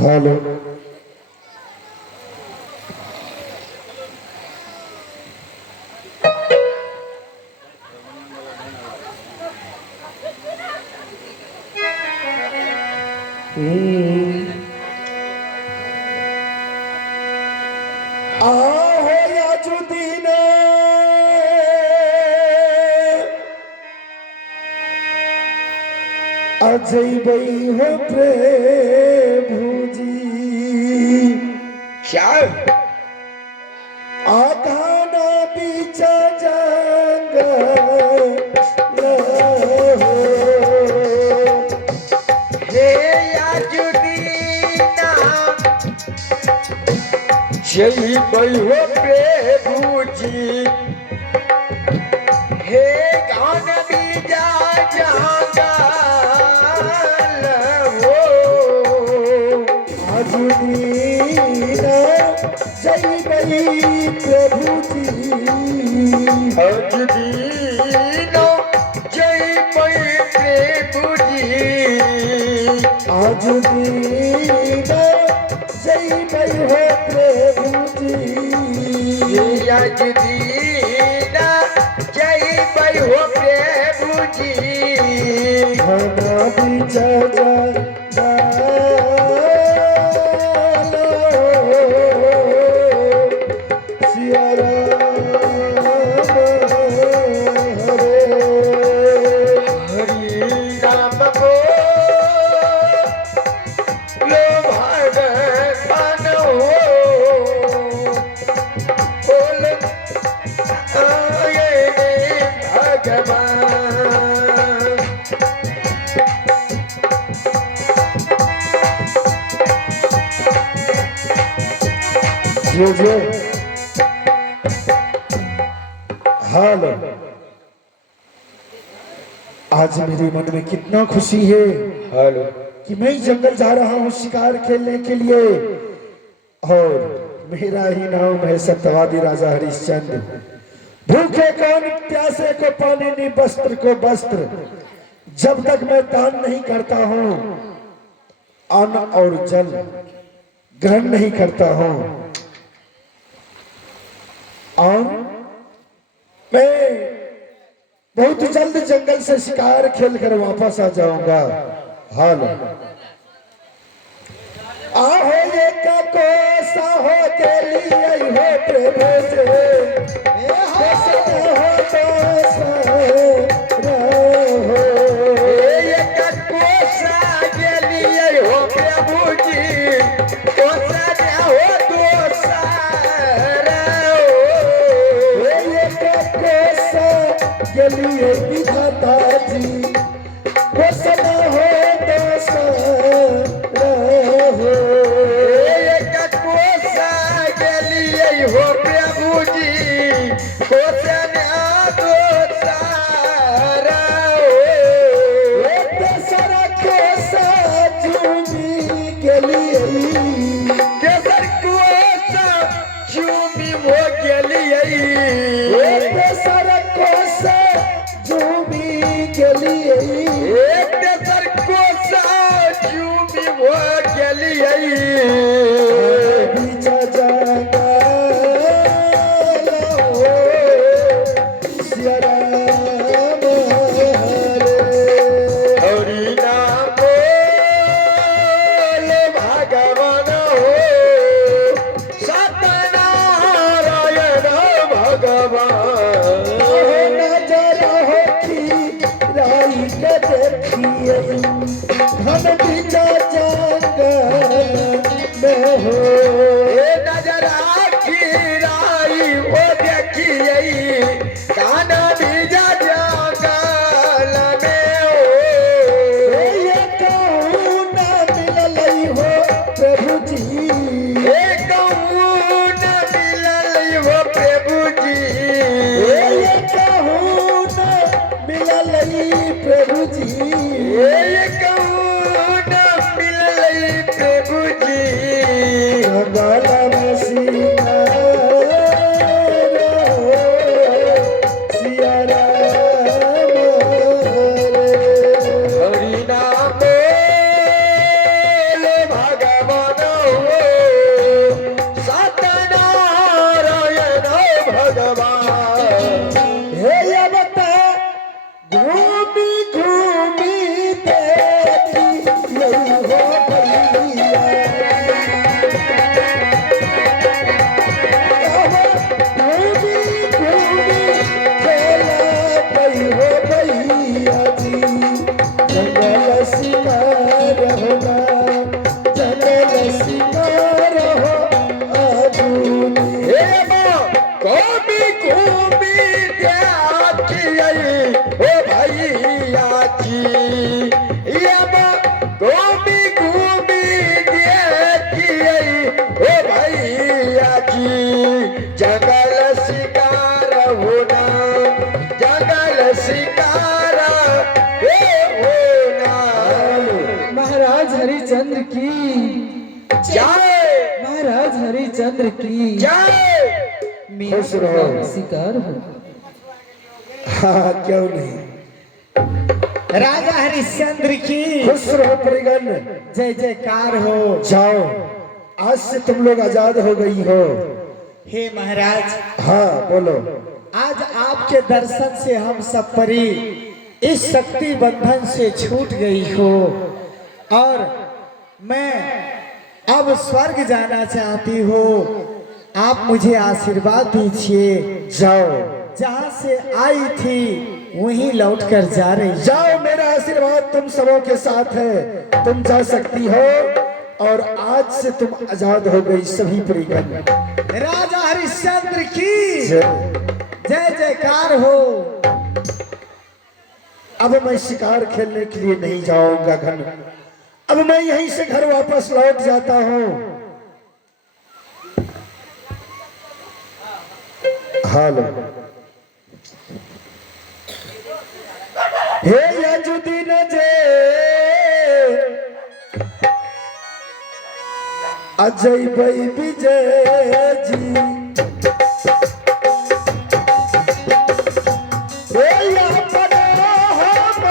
Hello. आहो याजुद्दीन अजय बई हो प्रभु जी क्या आधाना बीचा जंग हे याजुदीना जय बहो प्रभु जी हे गान बीजा जंगल हो याजुद्दीन जय बई प्रभु जी याजुदीना जय बहो प्रभु जी याजुद्दीन जय बई हो प्रभु जी याजुदीना जय बहो प्रभु जी धना बीचा सिया राम हरे हरि राम बोलो भगवान हो बोल भगवान जो हाल आज मेरे मन में कितना खुशी है हेलो कि मैं जंगल जा रहा हूँ शिकार खेलने के लिए और मेरा ही नाम है सत्यवादी राजा हरिश्चंद्र। भूखे कौन प्यासे को पानी नहीं वस्त्र को वस्त्र जब तक मैं दान नहीं करता हूँ अन्न और जल ग्रहण नहीं करता हूँ और मैं बहुत जल्द जंगल से शिकार खेल कर वापस आ जाऊंगा। हाल आहो ये का कोसा हो के लिए हो प्रभु से कैसे हो तो सो रहो एक कोसा गेलिए हो प्रभु जी कोसा हो दोसर ये का कोसा के लिए विधाता जी कैसे हो तो सो रहो एक कोसा गेलिए हो प्रभु जी कोसा दोसर तेसरा कोसा चूमी के लिए केसर कोसा चूमी हो गेलिए तेसरा कोसा चूमी के लिए एक केसर कोसा चूमी हो गेलिए बीचा जागा सिया राम हरे हरि नाम बोल भगवान हो सत्यनारायण भगवान भगवान हे ये बता घूमी घूमी देखी यही हो भैया घूमी घूमी खेला पई हो भैया जी जंगल शिकार होना जंगल शिकार हो आदमी हे माँ घूमी घूमी देखिए ओ भैया जी ये माँ घूमी घूमी देखिए ओ भैया जी जंगल शिकार होना जंगल शिकार होना महाराज हरिचंद्र की जय महाराज हरिचंद्र की जय मेरा खुश रहो। शिकार हो हाँ क्यों नहीं राजा हरिश्चंद्र की खुश रहो परिगण जय जयकार हो। जाओ आज से तुम लोग आजाद हो गई हो हे महाराज हाँ बोलो आज आपके दर्शन से हम सब परी इस शक्ति बंधन से छूट गई हो और मैं अब स्वर्ग जाना चाहती हूँ। आप मुझे आशीर्वाद दीजिए। जाओ जहाँ से आई थी वहीं लौट कर जा रही। जाओ मेरा आशीर्वाद तुम सबों के साथ है तुम जा सकती हो और आज से तुम आजाद हो गई सभी परिगण राजा हरिश्चंद्र की जय। जय जयकार हो। अब मैं शिकार खेलने के लिए नहीं जाऊंगा घन अब मैं यहीं से घर वापस लौट जाता हूँ हालो हे यजुदीन जे अजय भाई विजय जी हे या बड़ा हम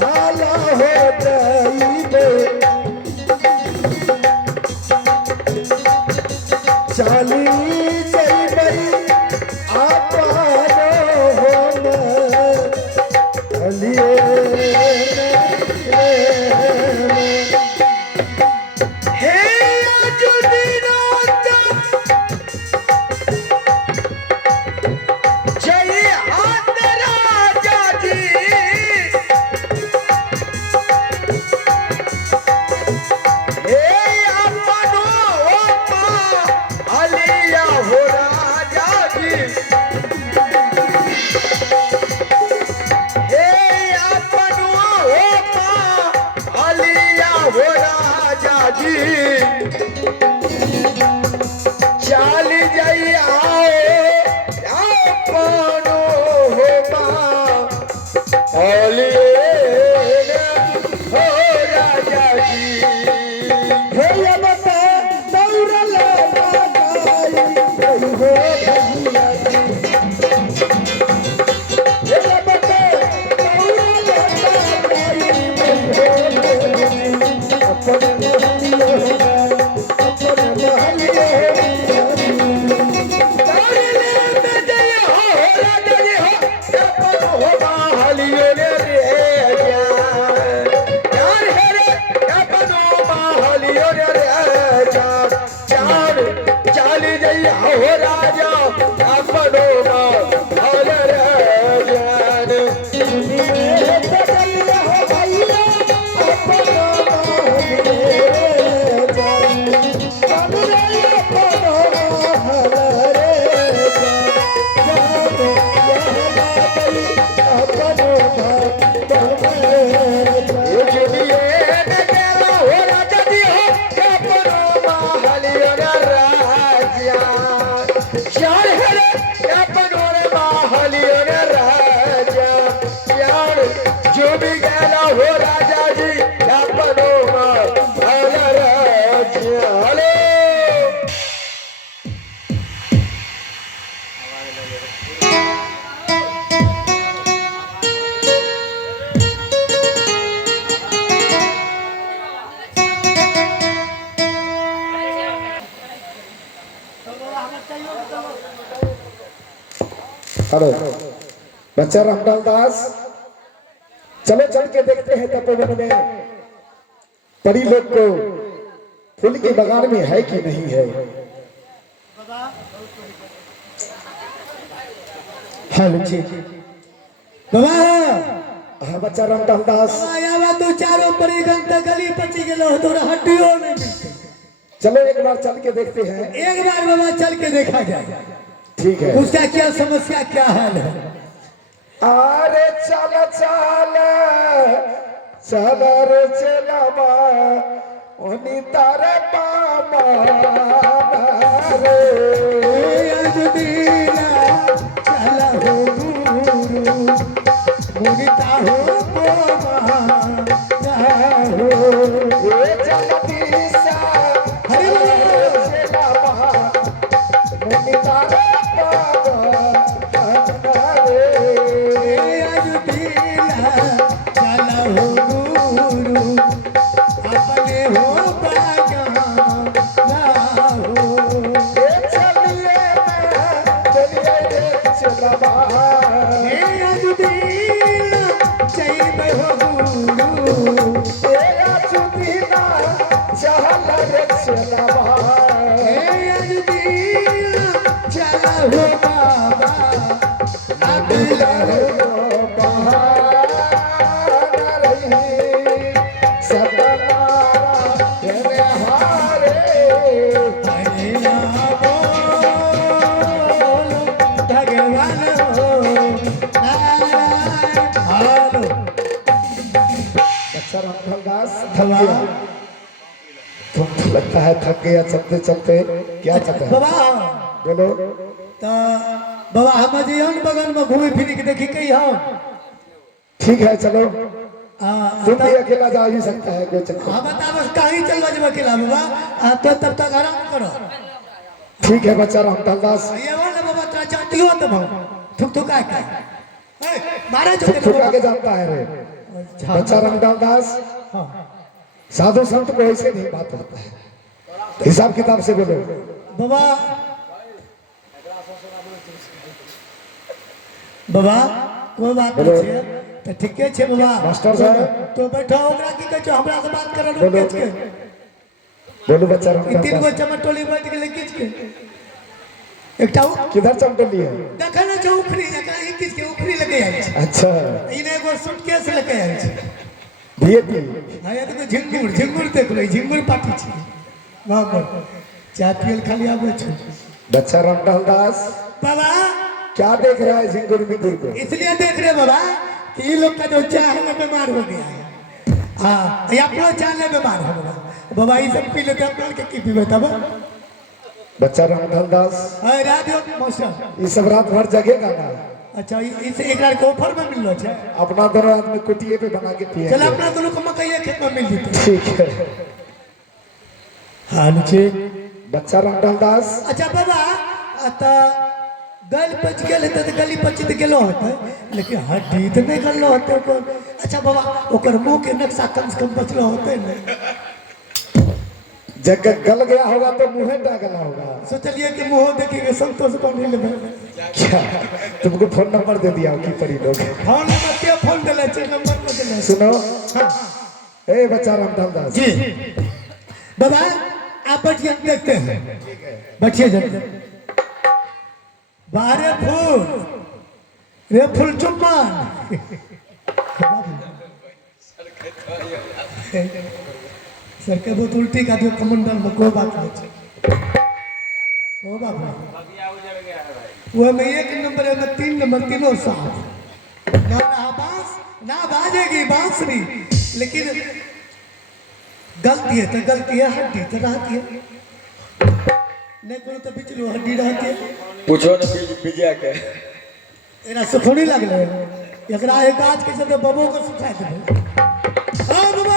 हाला हो जाइबे चाली जइबे आपनो हम हलिए हे अजुदीनाथ जय हाथ राजा जी हे अपनो ओपा अलिया हो राजा जी हे अपनो ओपा अलिया हो राजा जी चाल जाई आओ अपनो होमा अलिया हो राजा जी हे या बता दौड़ल लगाई गई हो भैया जी हे या बता दौड़ल लगाई गई हो अपने महलियो अपने महलियो तारले में जय हो राजा जी हो अपनो होमा हलियो रे यार हे रे अपनो हलियो रे चार चाल जय हो राजा अपनो हल रे जान जो भी गया हो राजा जी अपनो हेलो हेलो बच्चा रामलाल दास, चलो चल के देखते हैं तपोवन में परी लोग को फूल के बगान में है कि नहीं है। हेलो जी बाबा। हाँ बच्चा रामलाल दास, आया तू चारों परी घंटा गली पची गेलो तोरा हड्डियों में मिलते। चलो एक बार चल के देखते हैं। एक बार बाबा चल के देखा जाए। ठीक है। उसका क्या समस्या क्या हाल है? अरे चल चल चल रे चलबा ओनी तारे पामा रे अजदीना चला हो गुरु मुनिता हो पामा हो ए जगदीशा हरि बोल। चलबा ओनी तारे पामा रे अजदीना चला हो गुरु अपने हो बागा हो। ए चलिए रे चलबा तुमको लगता है थक गया चलते चलते, क्या चलते है? बाबा बोलो। तो बाबा हम जीवन बगल में घूमी फिर के देखी कही हम। ठीक है चलो, तुम भी अकेला जा ही सकता है, कोई चक्कर। हाँ बता बस कहीं चलवा जब अकेला बाबा तो तब तक आराम करो। ठीक है बच्चा रामलाल दास, ये वाला बाबा तो जानती हो तुम थुक थुका के मारे जो थुका के जानता है रे बच्चा रामलाल दास। साधु संत को ऐसे नहीं बात होता है, हिसाब किताब से बोलो। बाबा बाबा कोई बात बोलो। नहीं है तो ठीक है बाबा। मास्टर साहब। तो बैठो ओकरा की कह हमरा से बात करल बोलो। रुक के। बोलो बच्चा ई रामलाल तीन गो दास, चमटोली बैठ गेले किछ के एकटा किधर चमटली है? देखा ना जो उखरी एकरा ई किछ के उखरी लगे आइल छै। अच्छा इने एगो सूटकेस लेके आइल छै। वीआईपी। हां ये तो झिंगुर झिंगुर देख लो झिंगुर पार्टी छै वहां पर चाय पियल खाली आबै छै। बच्चा रामलाल दास बाबा क्या देख रहा है झिंगुर मिंगुर को? इसलिए देख रहे बाबा कि ये लोग का जो चाय में बीमार हो गया है। हाँ या अपना चाय में बीमार हो गया बाबा, ये सब पी लेते अपना के की पीबे तब। बच्चा रामलाल दास, हां राधियो मौसम ये सब रात भर जगेगा ना? अच्छा इसे एक लाख ऑफर में मिल रहा है। अपना दोनों आदमी कुटिये पे बना के पिए। चल अपना दोनों को मकई खेत में मिल जेते। ठीक है हां नीचे बच्चा रामलाल दास। अच्छा बाबा आता गल पच गेल त गली पचित गेलो होते लेकिन हड्डी त नहीं गल होते को। अच्छा बाबा ओकर मुंह के नक्शा कम से कम बचलो होते न। जब गल गया होगा तो मुंह डागला होगा। सोचलिए कि मुंह देखेंगे संतोष बन लेबे। क्या तुमको फोन नंबर दे दिया की परी लोग? फोन नंबर के फोन देले छै नंबर में देले। सुनो ए बच्चा रामलाल दास जी बाबा आप बैठिए देखते हैं। बैठिए जल्दी। बारे फूल रे फूल चुम्बन सर के बहुत उल्टी का दियो कमंडल में कोई बात नहीं छै। ओ बाबा वो में एक नंबर है में तीन नंबर तीनों साथ ना बांस ना बाजेगी बांसुरी लेकिन गलती है तो गलती है हड्डी तो रहती है नहीं करो तो बिचलो हड्डी रहती है। पूछो न पिजिया के एरा सुखोनी लगले एकरा एक गाछ के चलते बबो को सुखा देबे। हां बाबा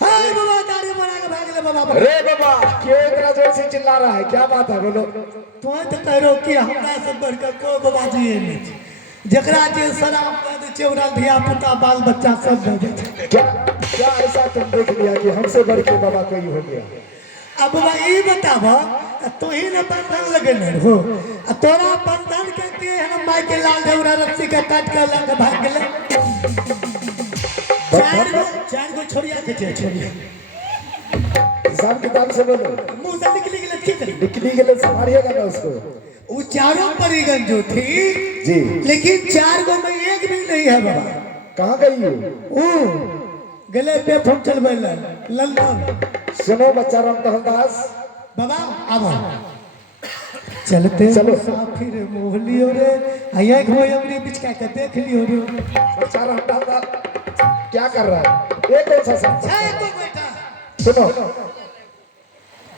हां बाबा तारे बना के भाग ले बाबा। रे बाबा क्यों इतना जोर से चिल्ला रहा है, क्या बात है बोलो? तो कह रो कि हमरा से बढ़कर को बाबा जी नहीं जकरा जे शराब पद चौरा धिया पुता बाल बच्चा सब दे दे। क्या क्या ऐसा तुम देख लिया कि हमसे बढ़ के बाबा कोई हो गया? अब बाबा ये बताबो तू ही ना बंधन लगेले हो तोरा बंधन के हम माई के लाल देवरा रस्सी के काट के लग भाग गेले चार गो छोड़िया के छोड़िया हिसाब किताब से बोलो। मुंह से निकली गेले ठीक है निकली गेले संभालिएगा ना उसको। वो चारों परिगण जो थी जी लेकिन 4 गो में एक भी नहीं है बाबा। कहाँ गई हो? ओ गले पे फोन चलबे लंदन। सुनो बच्चा राम दहलदास बाबा अब चलते चलो। फिर मोह लियो रे आया घो अमरी बिचका के देख लियो रे बच्चा राम दहलदास क्या कर रहा है? एक कौन सा संत? छे तो बेटा सुनो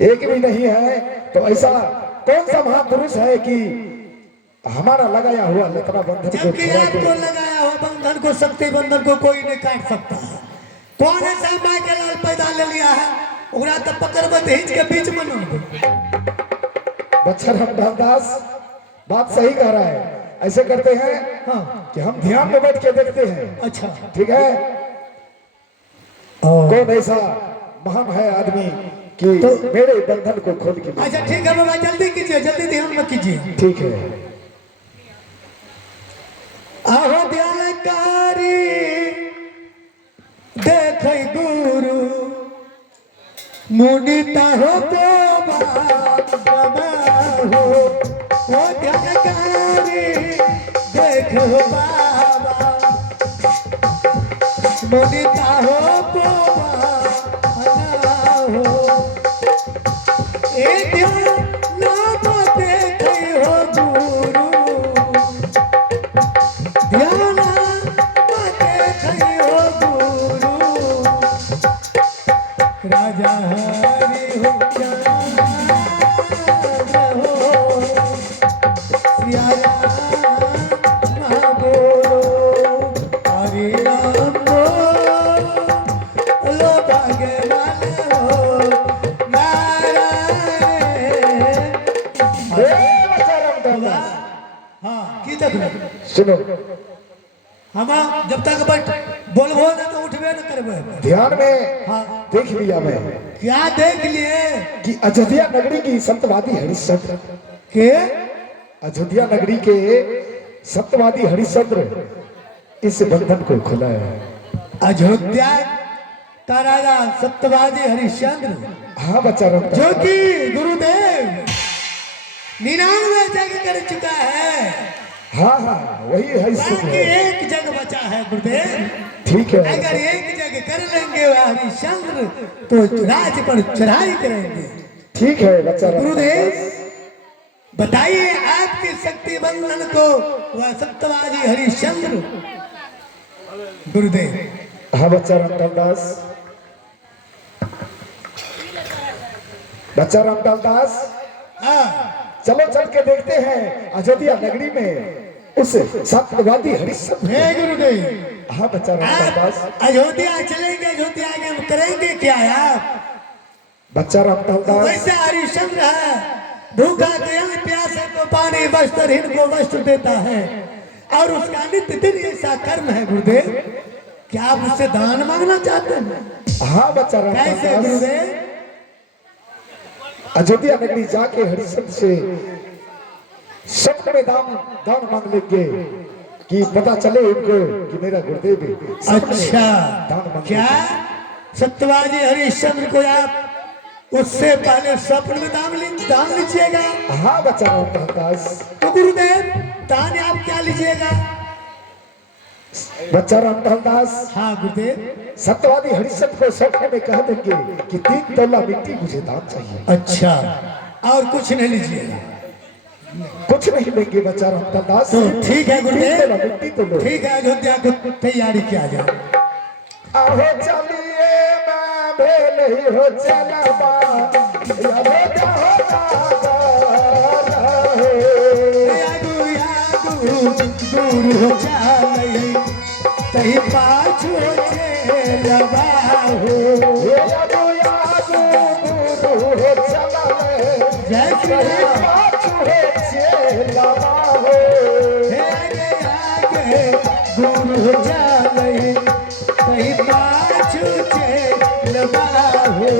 एक भी नहीं है तो ऐसा कौन सा महापुरुष है कि हमारा लगाया हुआ लतरा बंधन को जबकि छोड़ा आपको दे? लगाया हुआ बंधन को शक्ति बंधन को कोई नहीं काट सकता। कौन ऐसा माँ के लाल पैदा ले लिया है ओकरा तो पकड़ मत हिंच के बीच में न बच्चा राम दहलदास बात सही कह रहा है। ऐसे करते हैं हाँ कि हम ध्यान में बैठ के देखते हैं। अच्छा ठीक है कौन ऐसा महान है आदमी कि मेरे बंधन को खोल के ले? अच्छा ठीक है बाबा जल्दी कीजिए जल्दी ध्यान में कीजिए। ठीक है आहो ध्यानकारी देख गुरु मुनिता हो तो बाबा हो ओ ध्यानकारी देख बाबा मुनिता हो तो बाबा हो ए ध्यान नाम देख हो गुरु ध्यान हो गुरु राजा हरि हो सिया राम बोलो हरि राम बोलो भगवान हो नारायण। बच्चा राम दहलदास हाँ की तक सुनो हम जब तक बैठ बोलबो ना तो उठबे न करबे। ध्यान में हाँ देख लिया मैं क्या देख लिए कि अयोध्या नगरी की सत्यवादी हरिश्चंद्र के अयोध्या नगरी के सत्यवादी हरिश्चंद्र इस बंधन को खुला है। अयोध्या का राजा सत्यवादी हरिश्चंद्र हाँ बच्चा राम जो दहलदास कि गुरुदेव 99 जग कर चुका है हाँ हाँ वही बाकी हरिश्चंद्र एक जग बचा है गुरुदेव। ठीक है अगर एक जग कर लेंगे वह हरिश्चंद्र तो राज पर चढ़ाई करेंगे। ठीक है बच्चा राम गुरुदेव दहलदास बताइए आपकी शक्ति बंधन को वह सत्यवादी हरिश्चंद्र गुरुदेव। हाँ बच्चा राम दहलदास बच्चा राम दहलदास हाँ चलो चल के देखते हैं अयोध्या नगरी में उस सत्यवादी हरिश्चंद्र हे गुरुदेव हाँ बच्चा राम दहलदास आप अयोध्या चलेंगे अयोध्या के हम करेंगे क्या आप बच्चा राम दहलदास वैसे हरिश्चंद्र है भूखा ज्ञान प्यासे को पानी वस्त्रहीन को वस्त्र देता है और उसका नित्य दिन ऐसा कर्म है गुरुदेव। क्या आप उससे दान मांगना चाहते हैं? हाँ बच्चा राम कैसे दहलदास गुरुदेव? अयोध्या नगरी जाके हरिश्चंद्र से सत्य में दान मांग लेंगे कि पता चले उनको कि मेरा गुरुदेव है। सत्य में अच्छा दान मांग क्या लेंगे। सत्यवादी हरिश्चंद्र को आप उससे पहले स्वप्न में दान लीजिएगा? हाँ बच्चा राम दहलदास तो गुरुदेव दान आप क्या लीजिएगा? बच्चा राम दहलदास हाँ गुरुदेव। सत्यवादी हरिश्चंद्र को स्वप्न में कह देंगे कि 3 तोला मिट्टी मुझे दान चाहिए। अच्छा और कुछ नहीं लीजिएगा? कुछ नहीं लेंगे बच्चा राम दहलदास तो ठीक है 3 तोला गुरुदेव मिट्टी तो लो। ठीक है अयोध्या को तैयारी किया जाए। आहो चलिए मैं भेल ही हो चलबा अयोध्या हो यादू यादू दूर हो जाए कहीं पाछू लगा हो यादो यादो गुरु हो चलले जय श्री राम। पाछू चलबा हो आगे आगे दूर हो जाए कहीं पाछू लगा हो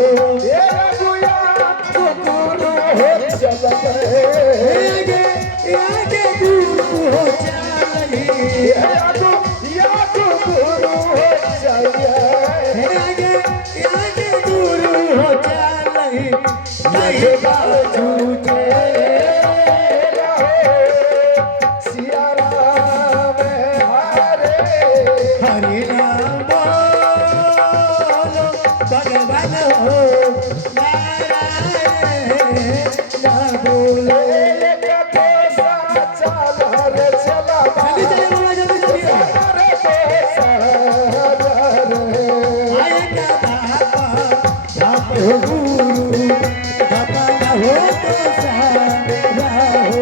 यादो यादो गुरु हो सिया राम हरे हरि नाम बोलो भगवान हो नारायण ना बोलो। जल्दी चलिए बाबा, जल्दी चलिए। आएगा बाबा धाम हो गुरु धापा ना हो तो सारा हो।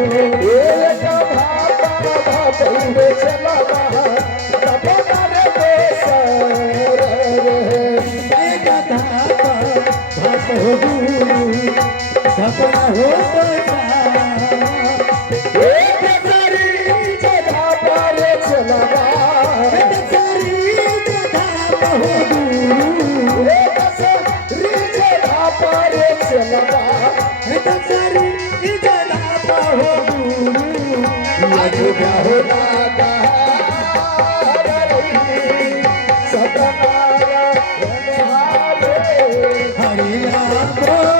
आएगा धापा धाप हो गुरु धापा ना हो तो सारा। हरि नाम बोलो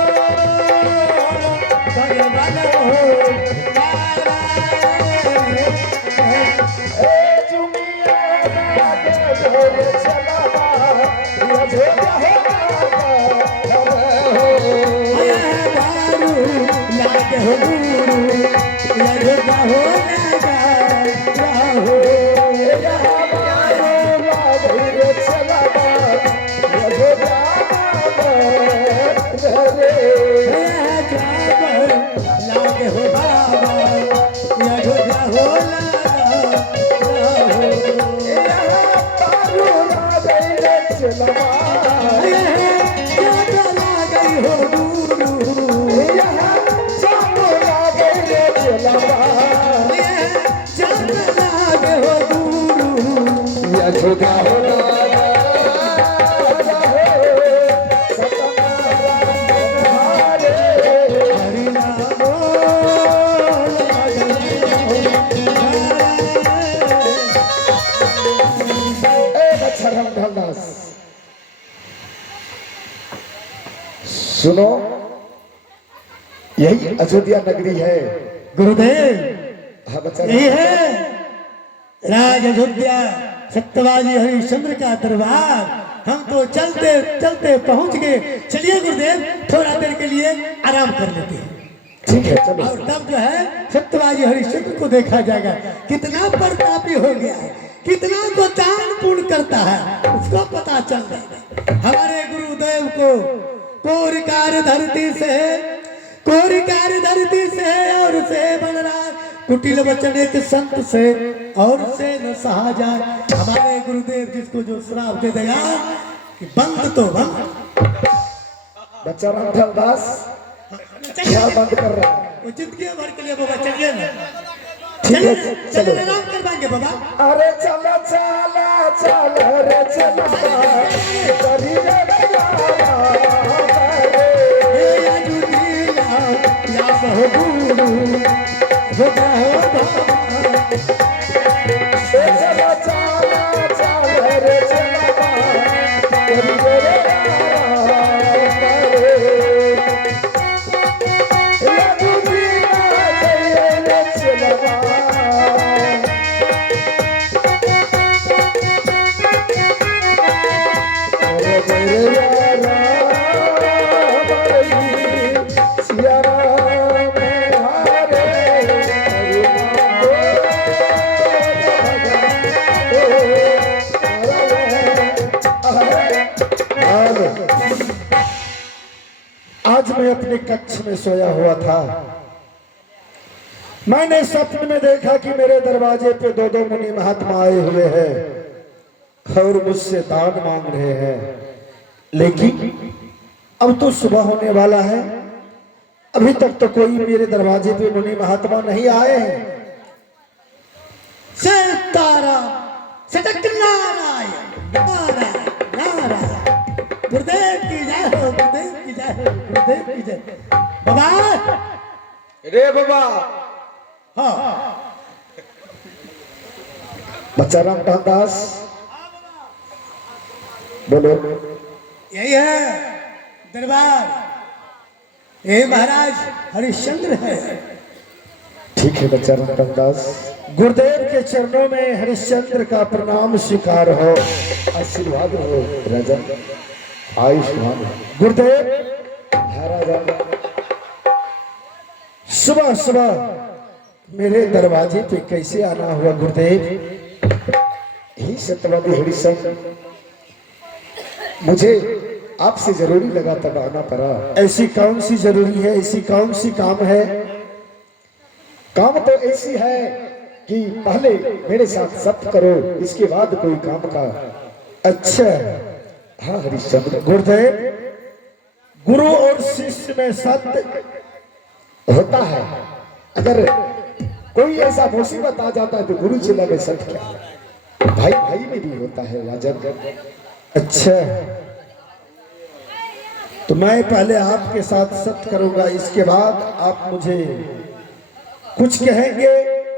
भगवान हो लागे हो गुरु लगा हो लागे हो बाबा यशोदा हो गई हो गुरु लागे हो गुरु यशोदा हो हरि नाम ढलदास सुनो, यही अयोध्या नगरी है। गुरुदेव हाँ बच्चा, यही है राज अयोध्या सत्यवादी हरिश्चंद्र का दरबार। हम तो चलते चलते पहुंच गए। चलिए गुरुदेव, थोड़ा देर के लिए आराम कर लेते हैं। ठीक है चलो। और तब जो है सत्यवादी हरिश्चंद्र को देखा जाएगा, कितना प्रतापी हो गया है, कितना तो दान पुण्य करता है, उसको पता चल जाएगा। हमारे गुरुदेव को कोरिकार धरती से और से बन रहा कुटिल वचन एक संत से और से न सहा जाए। हमारे गुरुदेव जिसको जो श्राप दे देगा कि बंद तो बंद। बच्चा रामधनदास क्या बंद कर रहा है? वो जिंदगी भर के लिए बाबा चलिए ना, ठीक है चलिए चलो। आराम कर पाएंगे बाबा। अरे चला चला चला रे चला करी रे चला चला चला रे चला करी रे आज मैं अपने कक्ष में सोया हुआ था। मैंने स्वप्न में देखा कि मेरे दरवाजे पे दो दो मुनि महात्मा आए हुए हैं और मुझसे दान मांग रहे हैं। लेकिन अब तो सुबह होने वाला है, अभी तक तो कोई मेरे दरवाजे पे मुनि महात्मा नहीं आए हैं। गुरुदेव की जय हो, गुरुदेव की जय हो, गुरुदेव की जय। बाबा रे बाबा, हाँ बच्चा रामदास बोलो। यही है दरबार, ये महाराज हरिश्चंद्र है। ठीक है बच्चा रामदास। गुरुदेव के चरणों में हरिश्चंद्र का प्रणाम स्वीकार हो। आशीर्वाद हो राजा, आयुष्मान हो। गुरुदेव हाँ राजा, सुबह सुबह मेरे दरवाजे पे कैसे आना हुआ गुरुदेव? ही सत्यवादी हरिश्चंद्र, मुझे आपसे जरूरी लगा तब आना पड़ा। ऐसी कौन सी जरूरी है, ऐसी कौन सी काम है? काम तो ऐसी है कि पहले मेरे साथ सत्य करो, इसके बाद कोई काम का। अच्छा हाँ हरिश्चंद्र। गुरुदेव, गुरु और शिष्य में सत्य होता है। अगर कोई ऐसा मुसीबत आ जाता है तो गुरु जिला में सत्य क्या है? भाई भाई में भी होता है राजन। अच्छा, तो मैं पहले आपके साथ सत्य करूंगा, इसके बाद आप मुझे कुछ कहेंगे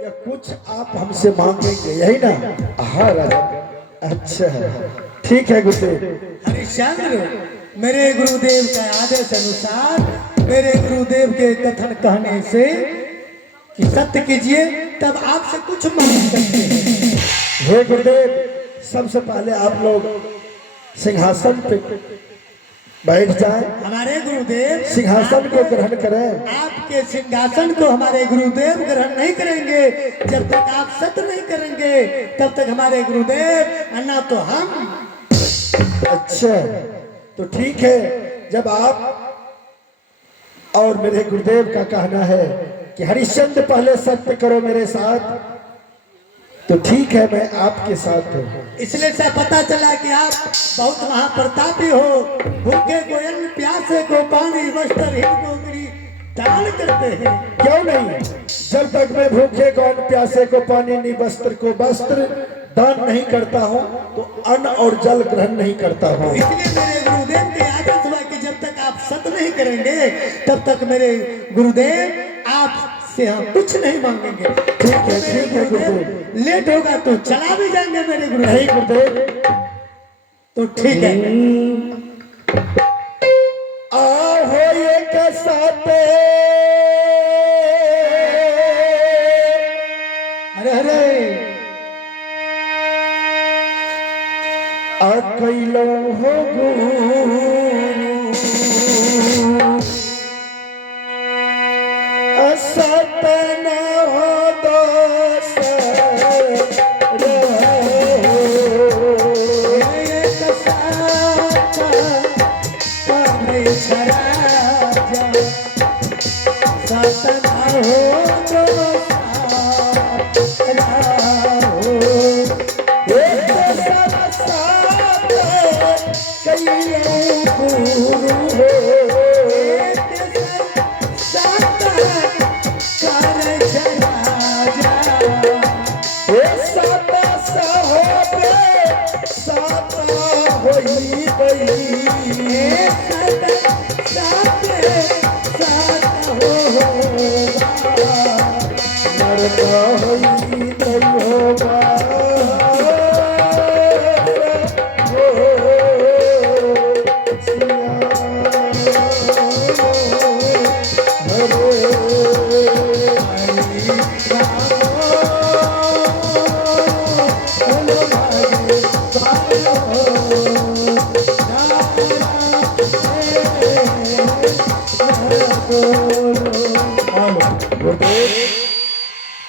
या कुछ आप हमसे मांगेंगे, यही ना? हाँ राजा। अच्छा ठीक है गुरुदेव। हरिश्चंद्र, मेरे गुरुदेव के आदेश अनुसार, मेरे गुरुदेव के कथन कहने से कि सत्य कीजिए, तब आपसे कुछ मांग सकते हैं। हे गुरुदेव, सबसे पहले आप लोग सिंहासन पे बैठ जाएं। हमारे गुरुदेव सिंहासन को ग्रहण करें। आपके सिंहासन को हमारे गुरुदेव ग्रहण नहीं करेंगे। जब तक आप सत्य नहीं करेंगे तब तक हमारे गुरुदेव अन्ना तो हम। अच्छा तो ठीक है, जब आप और मेरे गुरुदेव का कहना है कि हरिश्चंद्र पहले सत्य करो मेरे साथ, तो ठीक है मैं आपके साथ हूँ। इसलिए से पता चला कि आप बहुत महाप्रतापी हो। भूखे को अन्न, प्यासे को पानी, वस्त्रहीन को गिरी दान करते हैं। क्यों नहीं? जब तक मैं भूखे को अन्न, प्यासे को पानी, नहीं वस्त्र को वस्त्र दान नहीं करता हूँ तो अन्न और जल ग्रहण नहीं करता हूँ। इसलिए मेरे गुरुदेव के आदेश हुआ कि जब तक आप सत्य नहीं करेंगे तब तक मेरे गुरुदेव आपसे हम कुछ नहीं मांगेंगे। ठीक है गुरुदेव। लेट होगा तो चला भी जाएंगे मेरे गुरु। नहीं गुरुदेव, तो ठीक है। आहो एक साथ, अरे अरे अकेलो हो गुरु, सतना हो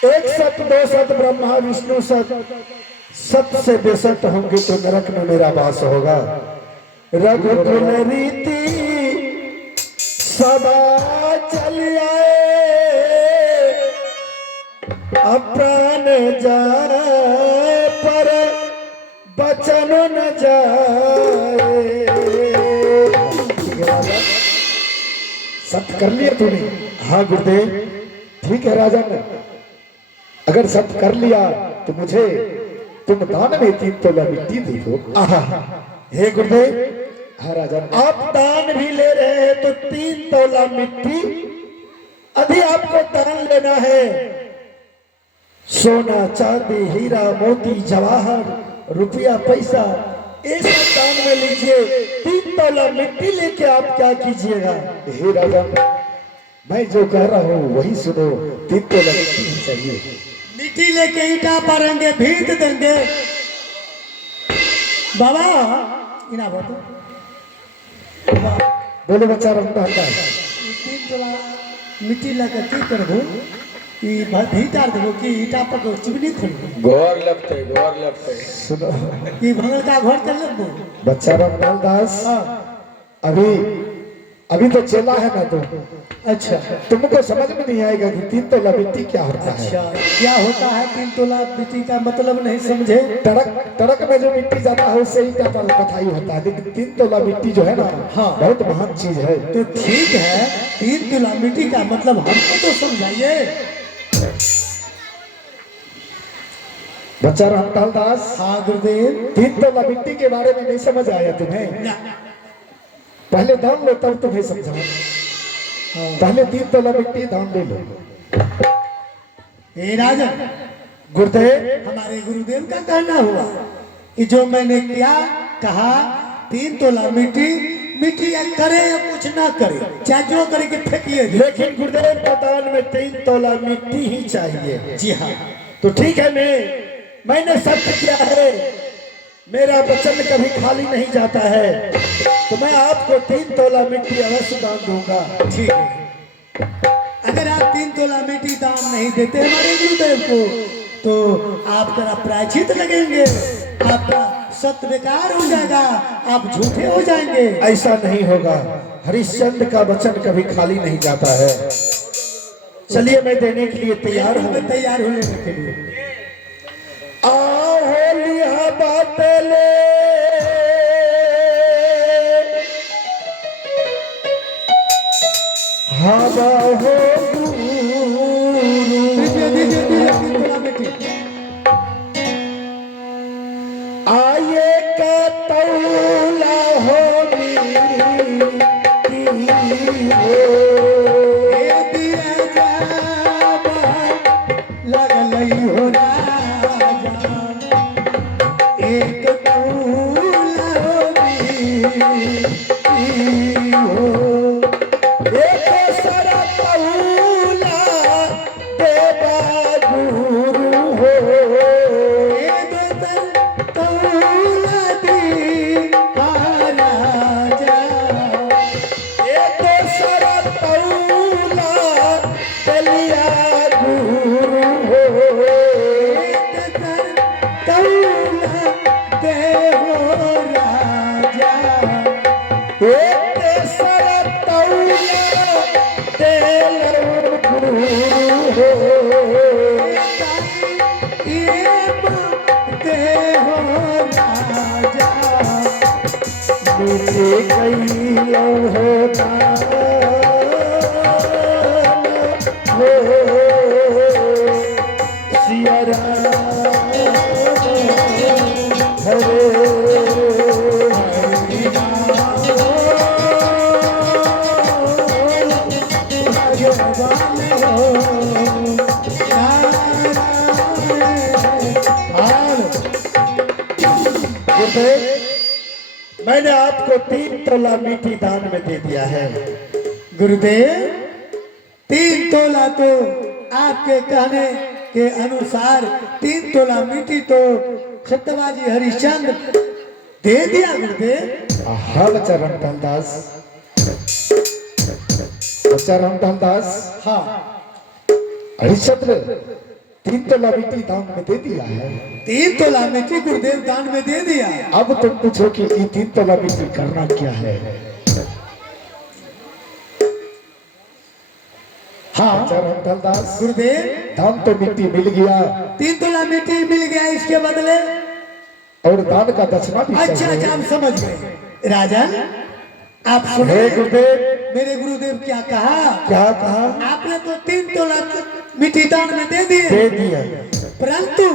एक सत दो सत ब्रह्मा विष्णु सत, सत से बेसत होंगे तो नरक में मेरा वास होगा। रघुकुल रीति सदा चल आए, प्राण जाए पर बचन न जाए। सत्य कर लिया तूने? हाँ गुरुदेव। ठीक है राजा, ने अगर सत्य कर लिया तो मुझे तुम दान में 3 तोला मिट्टी दे दो। हे गुरुदेव। हाँ राजा। आप दान भी ले रहे हैं तो 3 तोला मिट्टी अभी आपको दान लेना है। सोना चांदी हीरा मोती जवाहर रुपया पैसा एक दान में लीजिए। 3 तोला मिट्टी लेके आप क्या कीजिएगा? हे राजा, मैं जो कह रहा हूँ वही सुनो, 3 तोला मिट्टी ही चाहिए। मिट्टी लेके ईटा पारेंगे, भीत देंगे। बाबा इना बात बोलो बच्चा रमता है। 3 तोला मिट्टी लेके की करबो? ई भीतर देबो कि ईटा पर चिमनी खोलबो? घर लपटे सुनो ई भंगल का घर कर लेबो? बच्चा रामलाल दास, हां अभी तो चेला है ना तुम, अच्छा तुमको समझ में नहीं आएगा कि 3 तोला मिट्टी क्या होता है। अच्छा क्या होता है 3 तोला मिट्टी का मतलब नहीं समझे? टरक में जो मिट्टी जाता है उससे ही क्या पथाई होता है, लेकिन 3 तोला मिट्टी जो है ना, हाँ। बहुत महान चीज है। तो ठीक है, 3 तोला मिट्टी का मतलब हमको तो समझाइए। बच्चा रामलाल दास, हाँ गुरुदेव। 3 तोला मिट्टी के बारे में नहीं समझ आया तुम्हें? ना। पहले दाम लो तब तुम्हें समझाऊं। पहले 3 तोला मिट्टी दाम ले लो। हे राजन, गुरुदेव, हमारे गुरुदेव का कहना हुआ कि जो मैंने क्या कहा, 3 तोला मिट्टी या करे या कुछ ना करे, चाहे जो करे कि फेंकिए। लेकिन गुरुदेव प्रदान में 3 तोला मिट्टी ही चाहिए। जी हाँ। तो ठीक है, मैंने सत्य किया है, मेरा वचन कभी खाली नहीं जाता है, तो मैं आपको 3 तोला मिट्टी अवश्य दान दूंगा। ठीक है, अगर आप 3 तोला मिट्टी दान नहीं देते हमारे गुरुदेव को, तो आप जरा प्रायश्चित लगेंगे, आपका सत्य बेकार हो जाएगा, आप झूठे हो जाएंगे। ऐसा नहीं होगा, हरिश्चंद्र का वचन कभी खाली नहीं जाता है। चलिए मैं देने के लिए तैयार हूँ। मैं तैयार होने के लिए। आओ होलिया बात ले, हवा हो दीजिए 3 तोला मिट्टी। आये का तौला हो मैंने आपको 3 तोला मिट्टी दान में दे दिया है। गुरुदेव 3 तोला तो आपके कहने के अनुसार 3 तोला मिट्टी तो सत्यवाजी हरिश्चंद्र दे दिया गुरुदेव। हाँ बच्चा रामलाल दास, बच्चा रामलाल दास, हाँ हरिश्चंद्र 3 तोला मिट्टी दान में दे दिया है। 3 तोला मिट्टी गुरुदेव दान में दे दिया। अब तुम पूछो कि ये 3 तोला मिट्टी करना क्या है? हाँ बच्चा रामलाल दास, गुरुदेव दान तो मिट्टी मिल गया, 3 तोला मिट्टी मिल गया, इसके बदले और दान का दक्षिणा भी अच्छा चाहिए। अच्छा हम समझ गए। राजन आप सुने हे गुरुदेव, मेरे गुरुदेव क्या कहा? क्या कहा? आपने तो 3 तोला मिट्टी दान में दे दिए, दे दिया, परंतु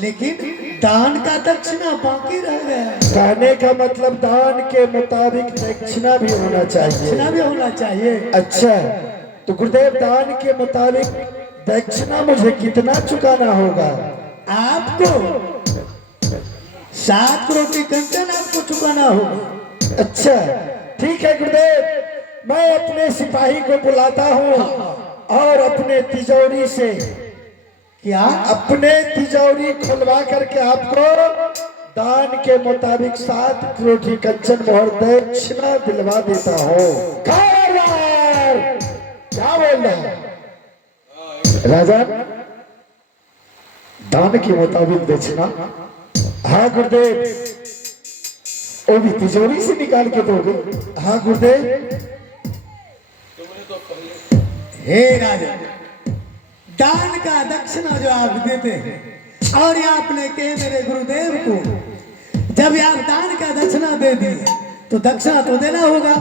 लेकिन दान का दक्षिणा बाकी रह गया। कहने का मतलब दान के मुताबिक दक्षिणा भी होना चाहिए। दक्षिणा भी होना चाहिए। अच्छा, तो गुरुदेव दान के मुताबिक दक्षिणा मुझे कितना चुकाना होगा? आपको 7 करोड़ की कंचन आपको चुकाना होगा। अच्छा ठीक है गुरुदेव, मैं अपने सिपाही को बुलाता हूँ और अपने तिजोरी से क्या? अपने तिजोरी खुलवा करके आपको दान के मुताबिक 7 करोड़ कंचन मोहर दक्षिणा दिलवा देता हूँ। क्या बोल रहे हैं राजा? दान के मुताबिक दक्षिणा? हाँ गुरुदेव। वो भी तिजोरी से निकाल के दोगे? हाँ गुरुदेव। हे राजा, दान का दक्षिणा जो आप देते हैं और ये आपने कहे मेरे गुरुदेव को जब आप दान का दक्षिणा दे दिए तो दक्षिणा तो देना होगा।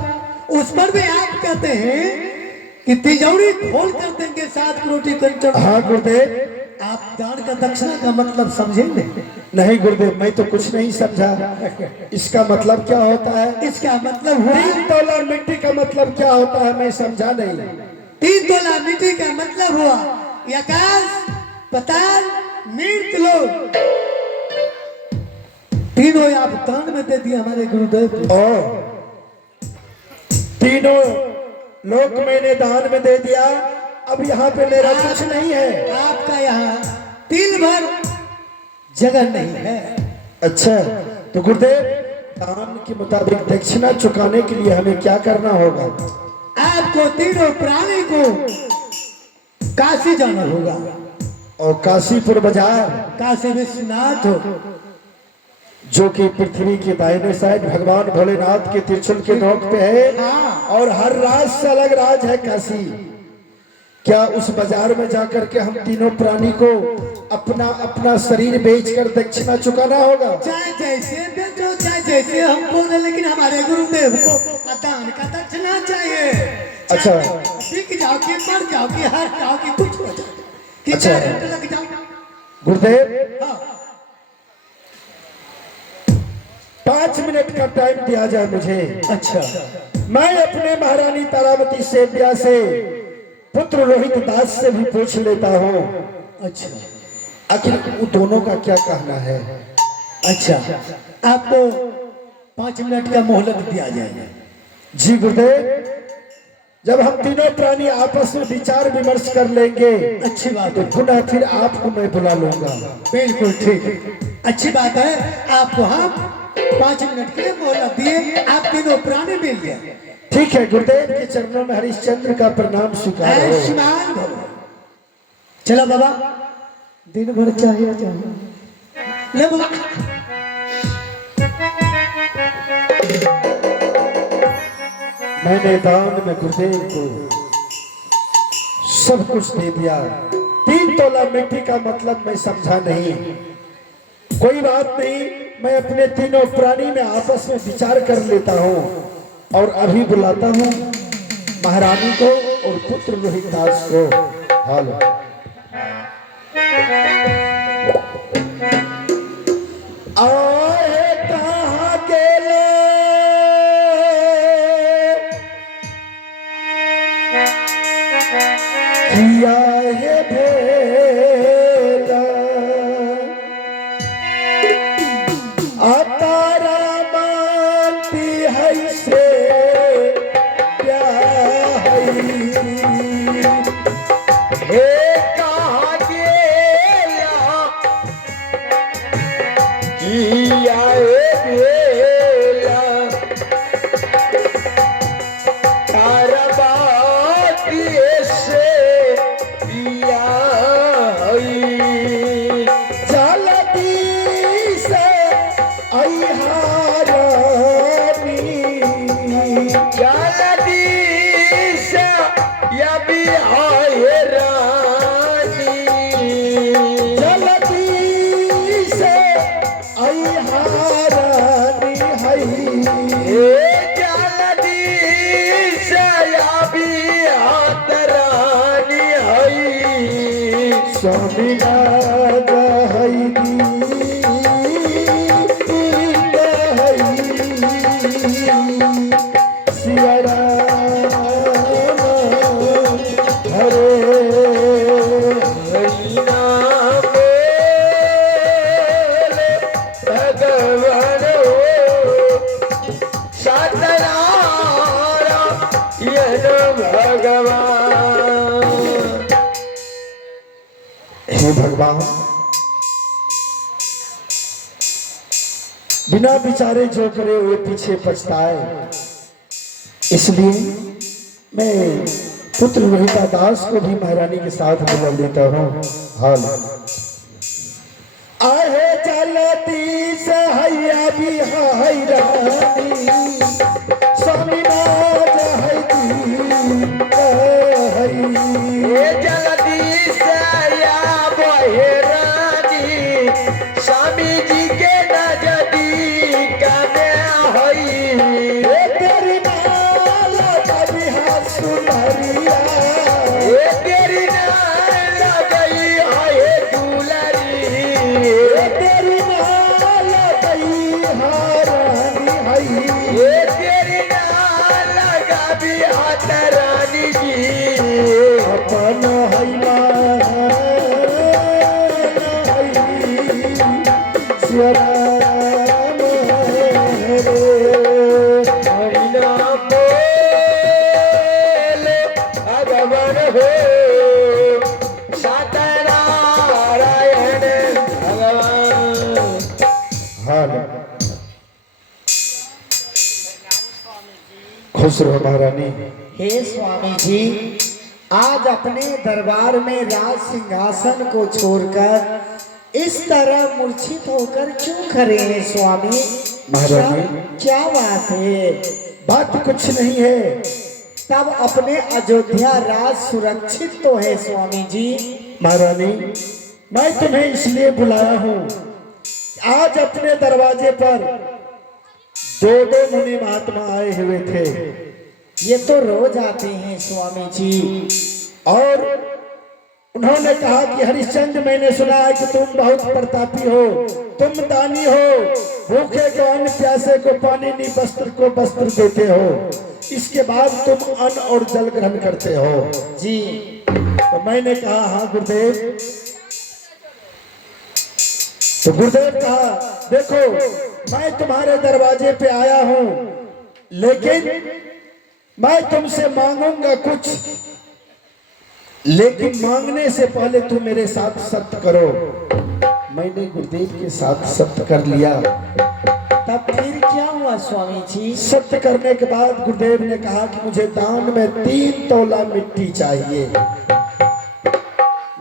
उस पर भी आप कहते हैं कि तिजोरी खोल कर देंगे 7 करोड़ कंचन। हाँ गुरुदेव। आप दान का दक्षिणा का मतलब समझेंगे? नहीं गुरुदेव, मैं तो कुछ नहीं समझा। इसका मतलब क्या होता है? इसका मतलब हुआ 3 तोला मिट्टी का मतलब क्या होता है? मैं समझा नहीं। 3 तोला मिट्टी का मतलब हुआ आकाश, पताल, मृत लोग तीनों आप दान में दे दिए हमारे गुरुदेव को। तीनों लोग मैंने दान में दे दिया। अब यहाँ पे मेरा कुछ नहीं है। आपका यहाँ तिल भर जगह नहीं है। अच्छा, तो गुरुदेव दान के मुताबिक दक्षिणा चुकाने के लिए हमें क्या करना होगा? आपको तीनों प्राणी को काशी जाना होगा और काशीपुर बाजार, काशी विश्वनाथ हो जो कि पृथ्वी के दाहिने साइड भगवान भोलेनाथ के त्रिशूल के नोक पे है। हाँ। और हर राज से अलग राज है काशी। क्या उस बाजार में जाकर के हम तीनों प्राणी को अपना अपना शरीर बेचकर दक्षिणा चुकाना होगा? चाहे जैसे बेचो, चाहे जैसे हम बोले, लेकिन हमारे गुरुदेव को दान का दक्षिणा चाहिए। अच्छा। बिक जाओ कि मर जाओ कि हार जाओ कि कुछ हो जाए कि अच्छा। लग जाओ। गुरुदेव हाँ। 5 मिनट का टाइम दिया जाए मुझे। अच्छा। मैं अपने महारानी तारावती सेव्या से पुत्र रोहित दास से भी पूछ लेता हूँ। अच्छा। आखिर वो दोनों का क्या कहना है? अच्छा, आपको 5 मिनट का मोहलत दिया जाएगा। जी गुरुदेव, जब हम तीनों प्राणी आपस में विचार विमर्श कर लेंगे अच्छी बात तो है। पुनः फिर आपको मैं बुला लूंगा। बिल्कुल ठीक है, अच्छी बात है। आपको हम 5 मिनट के लिए मोहलत दिए, आप तीनों प्राणी मिल गए। ठीक है, गुरुदेव के चरणों में हरिश्चंद्र का प्रणाम स्वीकार हो। आयुष्मान भव। चलो बाबा, दिन भर चाहिए ले बाबा। मैंने दान में गुरुदेव को सब कुछ दे दिया। 3 तोला मिट्टी का मतलब मैं समझा नहीं। कोई बात नहीं, मैं अपने तीनों प्राणी में आपस में विचार कर लेता हूँ और अभी बुलाता हूँ महारानी को और पुत्र रोहित दास को। हालो आए कहाँ के किया है भेला तारा मानती है से क्या है? हे कहाँ गेला किया बेला कारबाती से पिया जलती से आई हारानी जलदी से या भी आए रानी जलती से आई हारानी है। हे जलदी से या भी आतरानी है स्वामी राजा है सिया राम हरे हरिना बोले भगवान हो सतनारा हे भगवान, बिना विचारे जो करे वो पीछे पछताए, इसलिए मैं पुत्र रोहिता दास को भी महारानी के साथ मिला लेता हूँ। हाल आहे चलती से हैया भी हैरानी, स्वामी नाज है जल्दी से या बहेरानी, स्वामी जी के नजदीक में हई। तेरी नाल कभी हाथ सुनरिया, तेरी नाल गई है दुलरी, तेरी नाल गई हारानी हई। तेरी नाल गई हाथ रानी जी। अपन हई सियाराम रे, नाम बोले भगवान हो, सत्यनारायण भगवान। हाल खुश रहो महारानी। हे स्वामी जी, आज अपने दरबार में राज सिंहासन को छोड़कर इस तरह मूर्छित होकर क्यों खड़े हैं स्वामी? महारानी। क्या बात है? बात कुछ नहीं है। तब अपने अयोध्या राज सुरक्षित तो है स्वामी जी। महारानी, मैं तुम्हें इसलिए बुलाया हूँ, आज अपने दरवाजे पर दो मुनि महात्मा आए हुए थे। ये तो रोज आते हैं स्वामी जी। और उन्होंने कहा कि हरिश्चंद्र, मैंने सुना है कि तुम बहुत प्रतापी हो, तुम दानी हो, भूखे को अन्न, प्यासे को पानी, नी वस्त्र को वस्त्र देते हो, इसके बाद तुम अन्न और जल ग्रहण करते हो जी। तो मैंने कहा हाँ गुरुदेव। तो गुरुदेव कहा, देखो मैं तुम्हारे दरवाजे पे आया हूं, लेकिन मैं तुमसे मांगूंगा कुछ, लेकिन मांगने से पहले तुम मेरे साथ सत्य करो। मैंने गुरुदेव के साथ सत्य कर लिया। तब फिर क्या हुआ स्वामी जी? सत्य करने के बाद गुरुदेव ने कहा कि मुझे दान में 3 तोला मिट्टी चाहिए।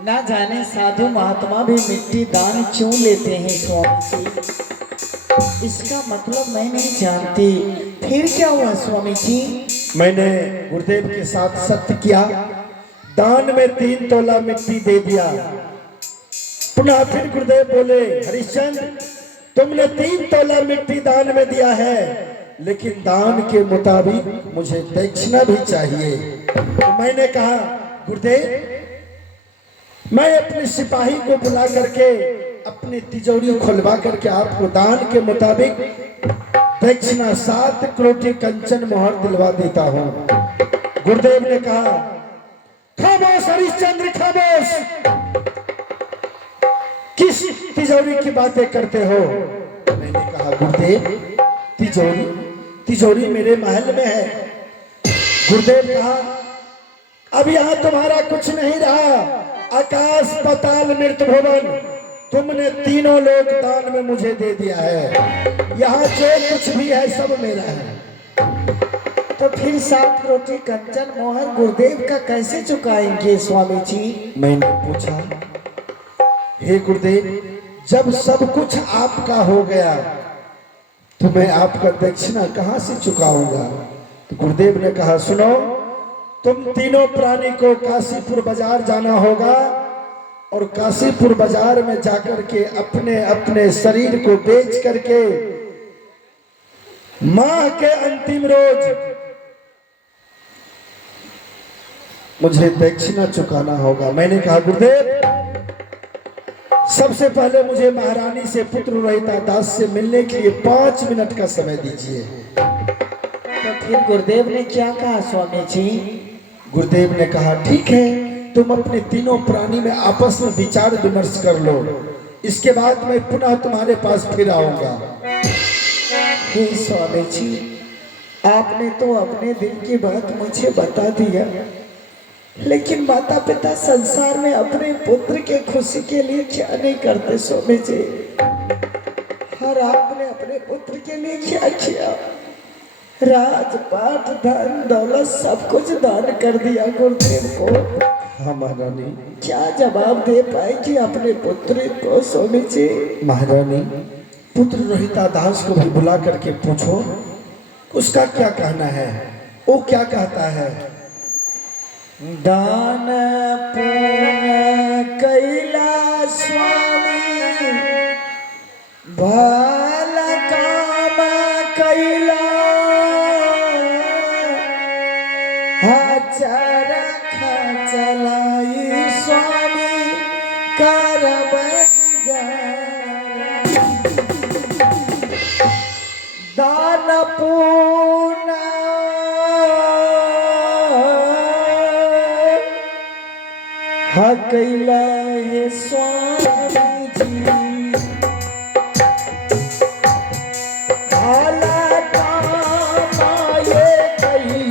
ना जाने साधु महात्मा भी मिट्टी दान क्यों लेते हैं स्वामी जी? इसका मतलब मैं नहीं जानती। फिर क्या हुआ स्वामी जी? मैंने गुरुदेव के साथ सत्य किया, दान में 3 तोला मिट्टी दे दिया। पुनः फिर गुरुदेव बोले, हरिश्चंद्र, तुमने 3 तोला मिट्टी दान में दिया है, लेकिन दान के मुताबिक मुझे दक्षिणा भी चाहिए। तो मैंने कहा, गुरुदेव, मैं अपने सिपाही को बुला करके अपनी तिजोरी खुलवा करके आपको दान के मुताबिक दक्षिणा 7 करोड़ कंचन मोहर दिलवा देता हूं। गुरुदेव ने कहा, खामोश हरिश्चंद्र, खामोश, किस तिजोरी की बातें करते हो? मैंने कहा, गुरुदेव, तिजोरी मेरे महल में है। गुरुदेव कहा, अब यहां तुम्हारा कुछ नहीं रहा, आकाश पाताल मृत भवन तुमने तीनों लोग दान में मुझे दे दिया है। यहाँ जो कुछ भी है सब मेरा है। तो फिर 7 करोड़ कंचन मोहर गुरुदेव का कैसे चुकाएंगे स्वामी जी? मैंने पूछा, हे गुरुदेव, जब सब कुछ आपका हो गया तो मैं आपका दक्षिणा कहाँ से चुकाऊंगा? तो गुरुदेव ने कहा, सुनो, तुम तीनों प्राणी को काशीपुर बाजार जाना होगा और काशीपुर बाजार में जाकर के अपने अपने शरीर को बेच करके माह के अंतिम रोज मुझे दक्षिणा चुकाना होगा। मैंने कहा, गुरुदेव, सबसे पहले मुझे महारानी से पुत्र रोहिता दास से मिलने के लिए 5 मिनट का समय दीजिए। तो फिर गुरुदेव ने क्या कहा स्वामी जी? गुरुदेव ने कहा, ठीक है, तुम अपने तीनों प्राणी में आपस में विचार विमर्श कर लो, इसके बाद मैं पुनः तुम्हारे पास फिर आऊंगा। हे स्वामी जी, आपने तो अपने दिल की बात मुझे बता दिया, लेकिन माता पिता संसार में अपने पुत्र के खुशी के लिए क्या नहीं करते स्वामी जी। और आपने अपने पुत्र के लिए क्या किया? राजपाट धन दौलत सब कुछ दान कर दिया गुरुदेव को। हाँ महारानी। क्या जवाब दे पाएगी अपने पुत्र को स्वामी जी? महारानी, पुत्र रोहिता दास को भी बुला करके पूछो उसका क्या कहना है, वो क्या कहता है। दान पुण्य कैला स्वामी भला काम कैला हजार चलाई स्वामी करब दान पुण्य कैला है स्वामी जी भला काम ये कैला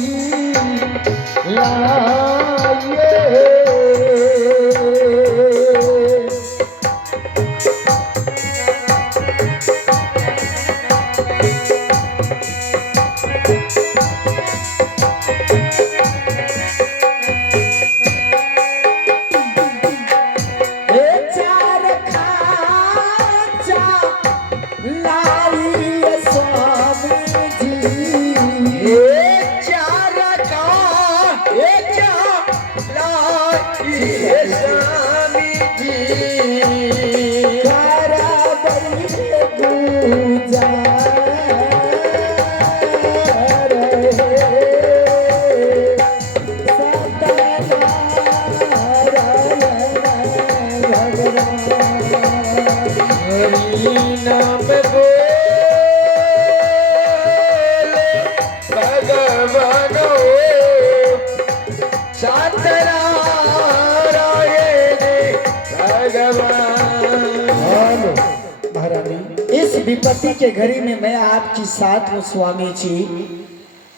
विपत्ति के घड़ी में मैं आपकी साथ हूँ स्वामी जी।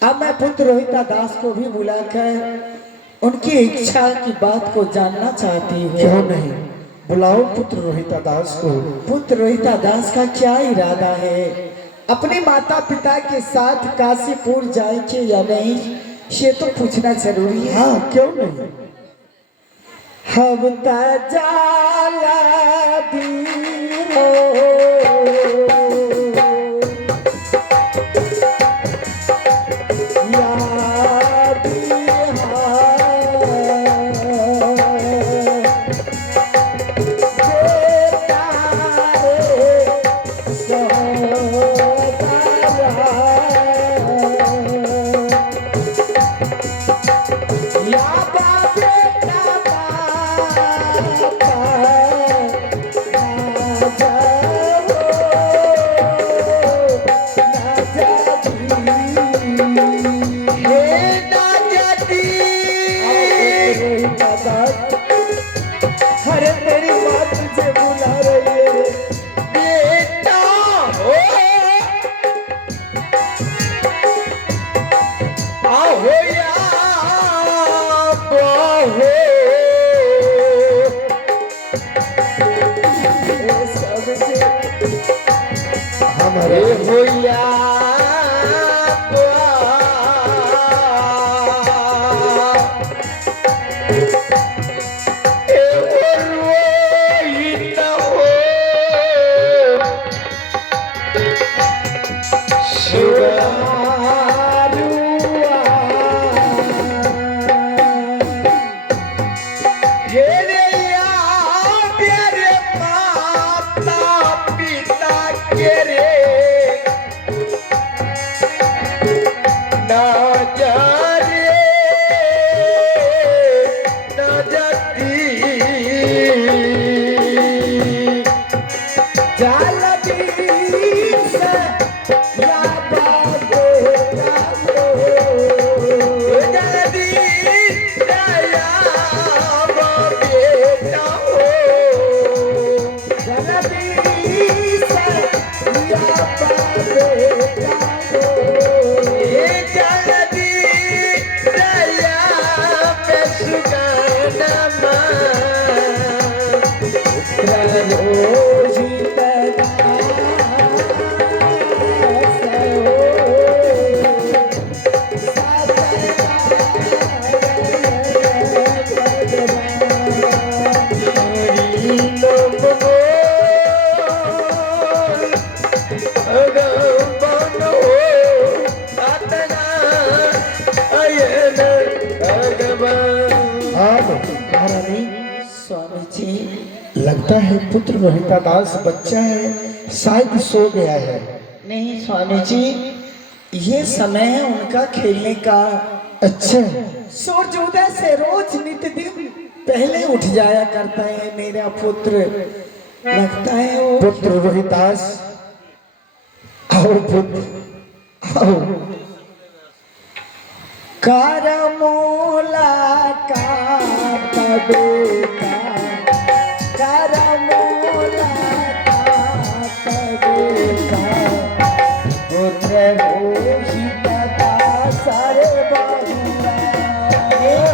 अब मैं पुत्र रोहिता दास को भी बुलाकर उनकी इच्छा की बात को जानना चाहती हूँ। क्यों नहीं, बुलाओ पुत्र रोहिता दास को। पुत्र रोहिता दास का क्या इरादा है? अपने माता पिता के साथ काशीपुर जाएंगे या नहीं, ये तो पूछना जरूरी है। हाँ क्यों नहीं। हम जाला दी हो रघोजित महारानी, स्वामी जी, लगता है पुत्र रोहितादास बच्चा है, शायद सो गया है। नहीं स्वामी जी, ये समय है उनका खेलने का। अच्छा, सूर्योदय से रोज नित्य दिन पहले उठ जाया करता है मेरा पुत्र। लगता है वो पुत्र रोहितास, आओ पुत्र आओ। करमोला का बेटा, करमोला का बेटा, पुत्र रोहित दास रे बाबुआ।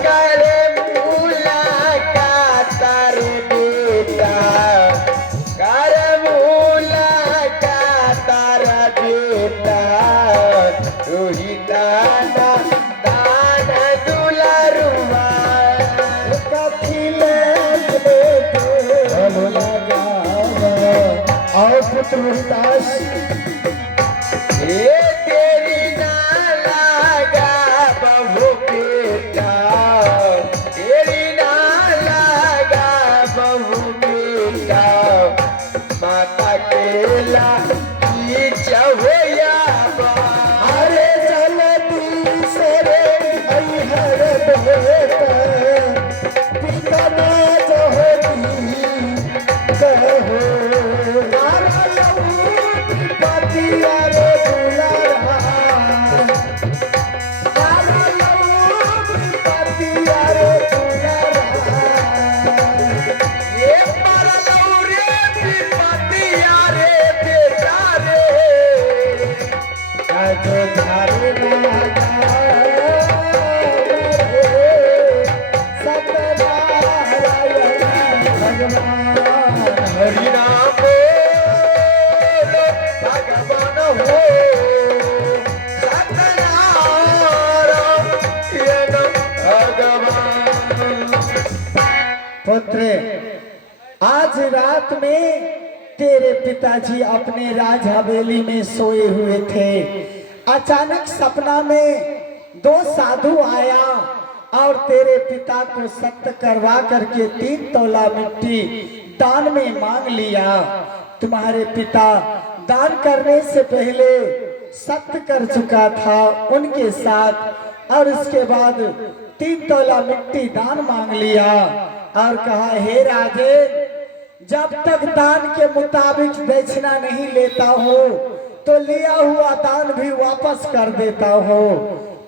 करे मूला का तार बेटा, करे मूला का तार बेटा, रोहिताना दान दुलारुआ। कथिले आओ पुत्र रोहितास, ये तेरी नालागा बहु बेटा, तेरी नालागा बहु बेटा, माता केला की चहोया अरे जल्दी से रे हर बेटा, पिता ना जो होती कहो। पतिया रे दुलारा, पतिया रे दुलारा। ये परलौ रे विपतिया रे बेटा रे, जो धारना सत्यनारायण भगवान। हरि नाम बोलो भगवान हो, सत्यनारायण भगवान। पुत्र, आज रात में तेरे पिताजी अपने राज हवेली में सोए हुए थे। अचानक सपना में दो साधु आया और तेरे पिता को सत्य करवा करके 3 तोला मिट्टी दान में मांग लिया। तुम्हारे पिता दान करने से पहले सत्य कर चुका था उनके साथ, और इसके बाद 3 तोला मिट्टी दान मांग लिया और कहा, हे राजेन, जब तक दान के मुताबिक दक्षिणा नहीं लेता हो तो लिया हुआ दान भी वापस कर देता हो।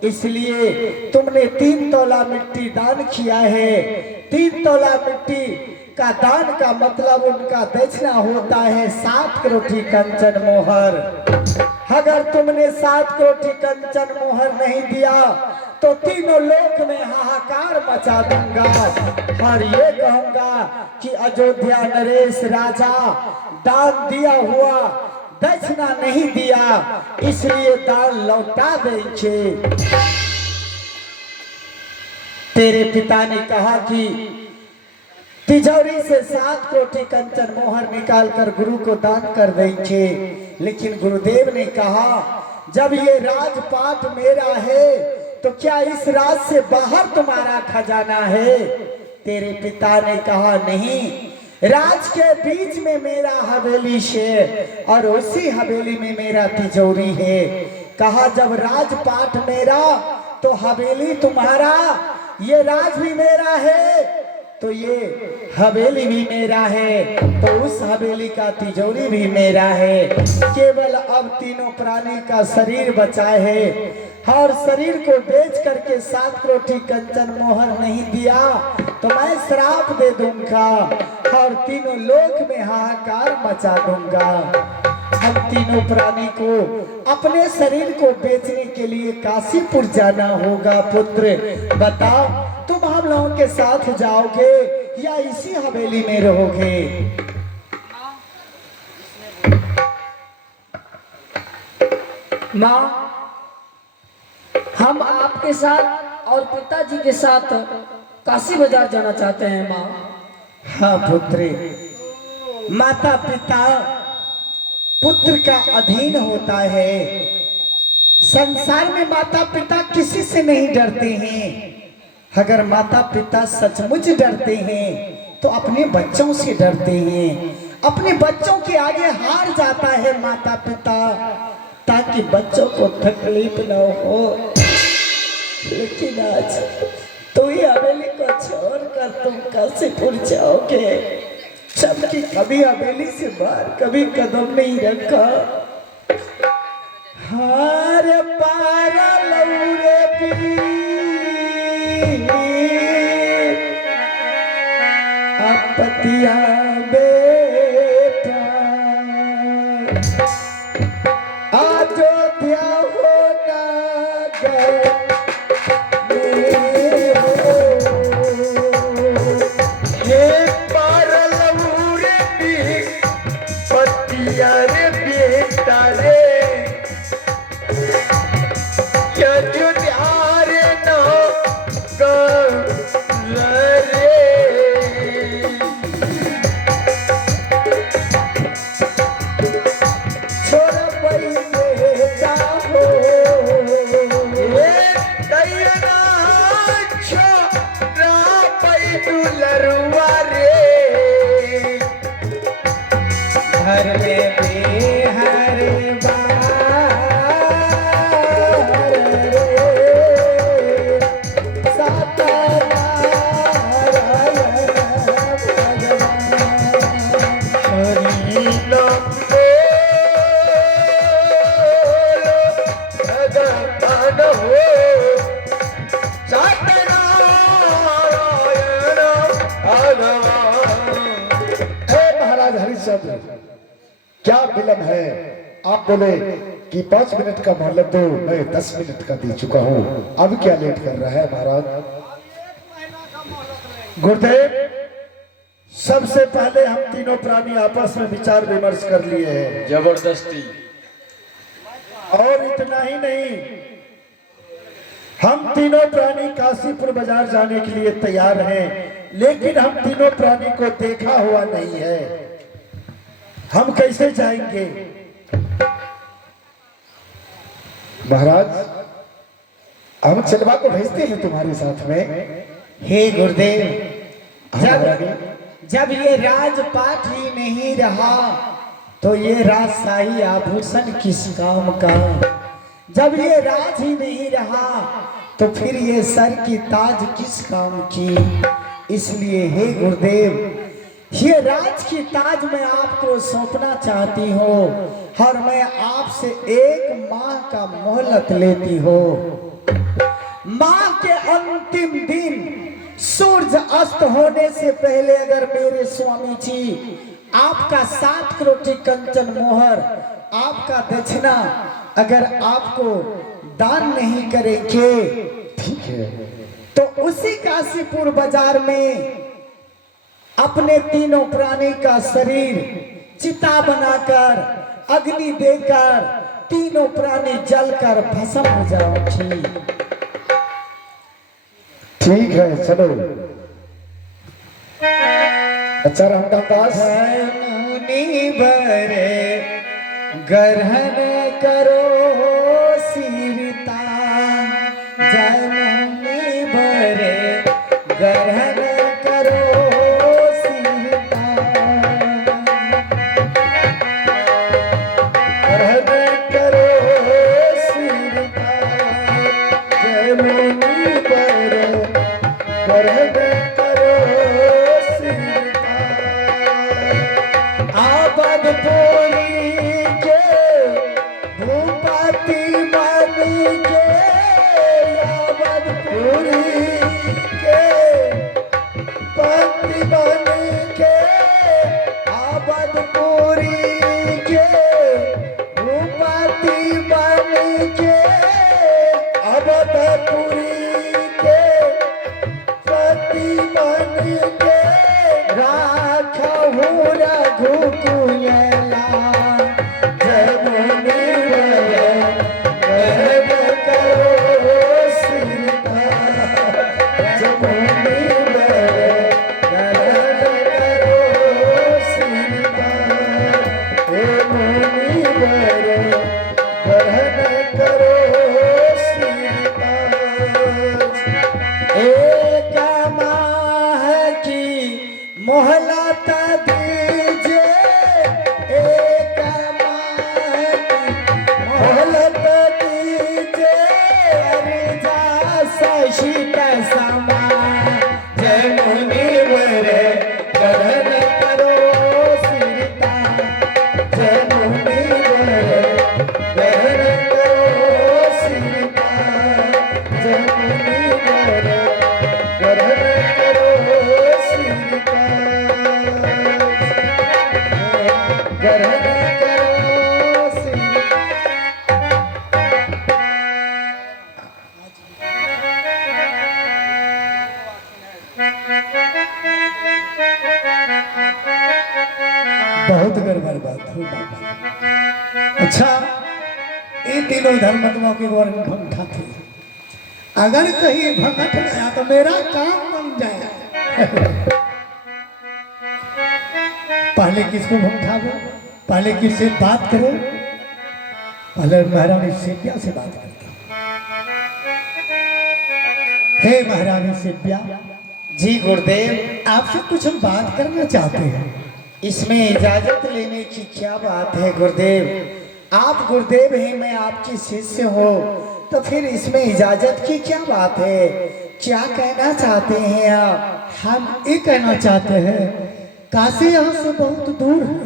इसलिए तुमने 3 तोला मिट्टी दान किया है। 3 तोला मिट्टी का दान का मतलब उनका दक्षिणा होता है 7 करोटी कंचन मोहर। अगर तुमने 7 करोटी कंचन मोहर नहीं दिया तो तीनों लोक में हाहाकार मचा दूंगा और ये कहूंगा कि अयोध्या नरेश राजा दान दिया हुआ दक्षिणा नहीं दिया, इसलिए दान लौटा देंगे। तेरे पिता ने कहा कि तिजोरी से 7 कोटी कंचन मोहर निकालकर गुरु को दान कर देंगे, लेकिन गुरुदेव ने कहा, जब ये राजपाट मेरा है तो क्या इस राज से बाहर तुम्हारा खजाना है? तेरे पिता ने कहा, नहीं, राज के बीच में मेरा हवेली है और उसी हवेली में मेरा तिजोरी है। कहा, जब राजपाट मेरा तो हवेली तुम्हारा, ये राज भी मेरा है तो ये हवेली भी मेरा है, तो उस हवेली का तिजोरी भी मेरा है। केवल अब तीनों प्राणी का शरीर बचा है और शरीर को बेच करके 7 कोटी कंचन मोहर नहीं दिया तो मैं श्राप दे दूंगा और तीनों लोक में हाहाकार मचा दूंगा। हम तीनों प्राणी को अपने शरीर को बेचने के लिए काशीपुर जाना होगा। पुत्र, बताओ, तुम हम लोगों के साथ जाओगे या इसी हवेली में रहोगे? माँ, हम आपके साथ और पिताजी के साथ काशी बाजार जाना चाहते हैं माँ। हाँ पुत्री, माता पिता पुत्र का अधीन होता है। संसार में माता पिता किसी से नहीं डरते हैं। अगर माता पिता सचमुच डरते हैं तो अपने बच्चों से डरते हैं। अपने बच्चों के आगे हार जाता है माता पिता, ताकि बच्चों को तकलीफ न हो। लेकिन आज तो ये हवेली को छोड़कर तुम काशीपुर जाओगे, जबकि कभी हवेली से बाहर कभी कदम नहीं रखा। हार पार लौरे पीर, आपतिया बेटा, अयोध्या होना गए घर में बेहर बार रे, सत्यनारायण भगवान हो, सत्यनारायण भगवान। हे महाराज हरिश्चंद्र, क्या विलंब है? आप बोले कि 5 मिनट का मोहलत दो, मैं 10 मिनट का दे चुका हूँ। अब क्या लेट कर रहा है महाराज? गुरुदेव, सबसे पहले हम तीनों प्राणी आपस में विचार विमर्श कर लिए हैं। जबरदस्ती। और इतना ही नहीं, हम तीनों प्राणी काशीपुर बाजार जाने के लिए तैयार हैं, लेकिन हम तीनों प्राणी को देखा हुआ नहीं है। हम कैसे जाएंगे? महाराज, हम चलवा को भेजते हैं तुम्हारे साथ में। हे गुरुदेव, महारानी, जब ये राजपाट ही नहीं रहा तो ये राजशाही आभूषण किस काम का? जब ये राज ही नहीं रहा तो फिर ये सर की ताज किस काम की? इसलिए हे गुरुदेव, ये राज की ताज मैं आपको सौंपना चाहती हूँ और मैं आपसे 1 माह का मोहलत लेती हूँ। माह के अंतिम दिन सूरज अस्त होने से पहले अगर मेरे स्वामी जी आपका 7 करोड़ कंचन मोहर, आपका दक्षिणा अगर आपको दान नहीं करेंगे, ठीक है, तो उसी काशीपुर बाजार में अपने तीनों प्राणी का शरीर चिता बनाकर अग्नि देकर तीनों प्राणी जलकर भस्म हो जाओगी। ठीक है, चलो। अच्छा रामदास, मुनि बरे ग्रहण करो सीता, जय मुनि बरे ग्रहण करो सीता, ग्रहण करो सीता, जय मुनि बर ग्रहण करो सीता। आबदपुरी के भूपति बन के, आबदपुरी के पति बन के, आबदपुरी के भूपति बन के, अवधपुरी के पति बन के रघुकुलला जय मुनिवर ग्रहण करो सीता जय मुनिवर ग्रहण करो सीता हे मुनिवर ग्रहण करो सीता एक माह की मोहलत दीजिए एक माह की मोहलत दीजिए अर्जा सशित समा जय मुनिवर ग्रहण करो सीता जय मुनिवर ग्रहण करो सीता जय मुनिवर ग्रहण करो सीता ग्रहण करो सीता बहुत गड़बड़ बात हुई बाबा। अच्छा ये तीनों धर्मात्माओं के बारे में भंगठा थे। अगर कहीं भंगठ गया तो मेरा काम बन जाए। पहले किसको भंगठा दो, पहले किससे बात करो, पहले महारानी सेव्या से बात करता। हे महारानी सेव्या जी गुरुदेव आपसे कुछ हम बात करना चाहते हैं। इसमें इजाजत लेने की क्या बात है गुरुदेव? आप गुरुदेव हैं, मैं आपकी शिष्य हूँ, तो फिर इसमें इजाजत की क्या बात है? क्या कहना चाहते हैं आप? हम ये कहना चाहते हैं काशी यहाँ से बहुत दूर है,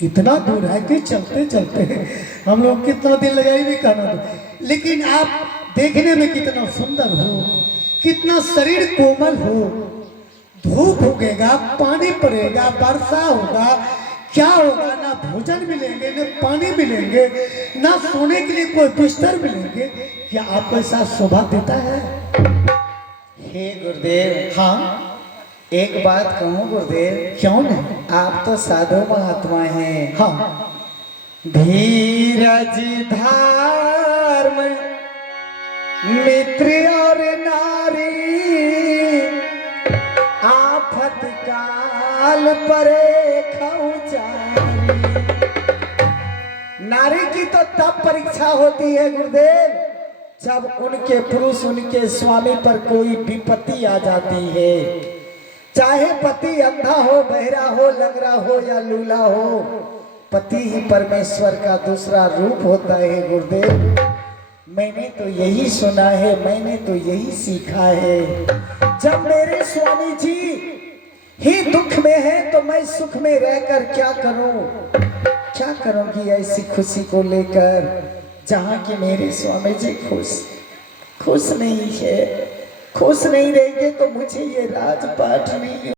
इतना दूर है कि चलते चलते हम लोग कितना दिन लगाए भी कहना दो। लेकिन आप देखने में कितना सुंदर हो, कितना शरीर कोमल हो, धूप उगेगा, पानी पड़ेगा, वर्षा होगा, क्या होगा? ना भोजन मिलेंगे, ना पानी मिलेंगे, ना सोने के लिए कोई बिस्तर मिलेंगे। क्या आपको ऐसा शोभा देता है? हे गुरुदेव, हाँ एक बात कहूँ गुरुदेव, क्यों नहीं? आप तो साधु महात्मा हैं। हाँ धीरज धर्म मित्र और नारी आफत काल परे खौचारी। नारी की तो तब परीक्षा होती है गुरुदेव जब उनके पुरुष उनके स्वामी पर कोई विपत्ति आ जाती है। चाहे पति अंधा हो, बहरा हो, लंगड़ा हो या लूला हो, पति ही परमेश्वर का दूसरा रूप होता है गुरुदेव। मैंने तो यही सुना है, मैंने तो यही सीखा है। जब मेरे स्वामी जी ही दुख में है तो मैं सुख में रहकर क्या करूं? क्या करूंगी ऐसी खुशी को लेकर जहां कि मेरे स्वामी जी खुश नहीं है। खुश नहीं रहेंगे तो मुझे ये राजपाट नहीं